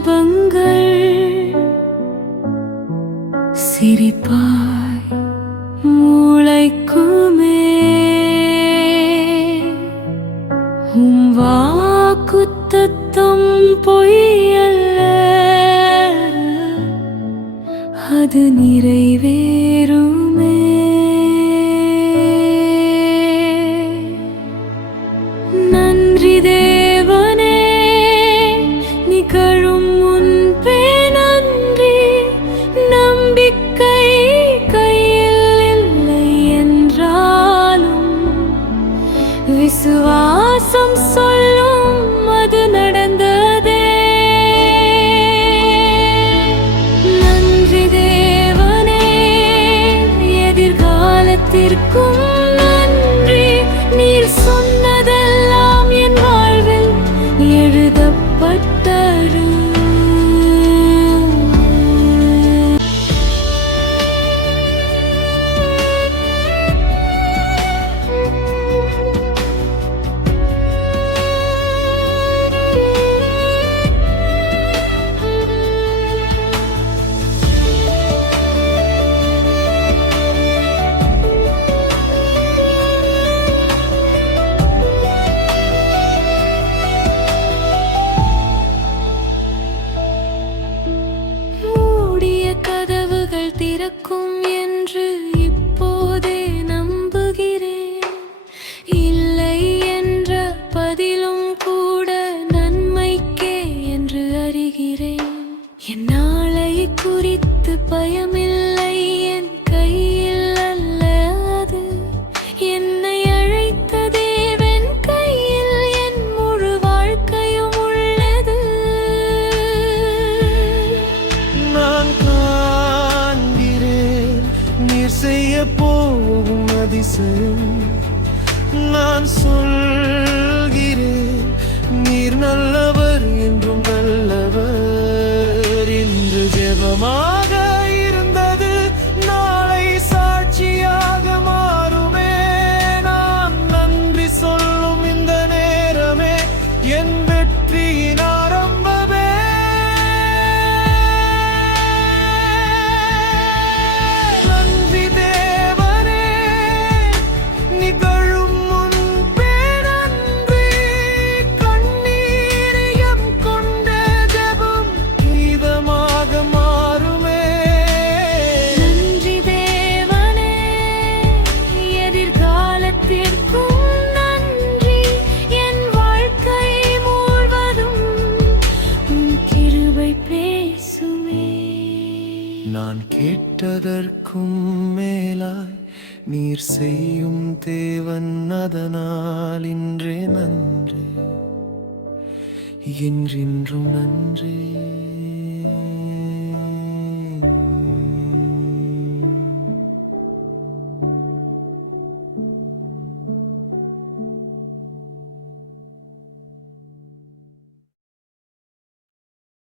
ஜபங்கள் சிரிப்பாய் மூளைக்குமே வாக்குத்தத்தம் பொய்யல்ல, அது நிறைவேறுமே. நன்றி தேவனே, நிகழும் முன்பே நன்றி. நம்பிக்கை கையில் இல்லை என்றாலும் விசுவாசம் சொல்லும் அது நடந்ததே. நன்றி தேவனே, எதிர்காலத்திற்கும் நன்றி. நீர் சொன்னதெல்லாம் என் வாழ்வில் எழுதப்பட்டது. கதவுகள் திறக்கும் என்று இப்போதே நம்புகிறேன். இல்லை என்ற பதிலும் கூட நன்மைக்கே என்று அறிகிறேன். என் நாளை குறித்து பயமில்லை, என் கையில் அல்ல அது. என்னை அழைத்த தேவன் கையில் என் முழு வாழ்க்கையும் உள்ளது. நான் நீர் செய்ய போகும் அதிசயம். நான் சொல்கிறேன், நீர் நல்லவர் என்றும் நல்லவர். இன்று ஜெபமாக இருந்தது நாளை சாட்சியாக மாறுமே. நான் நன்றி சொல்லும் இந்த நேரமே என் வெற்றியின் ஆரம்பமே. நான் கேட்டதற்கும் மேலாய் நீர் செய்யும் தேவன், அதனால் இன்றே நன்றி, என்றென்றும் நன்றி.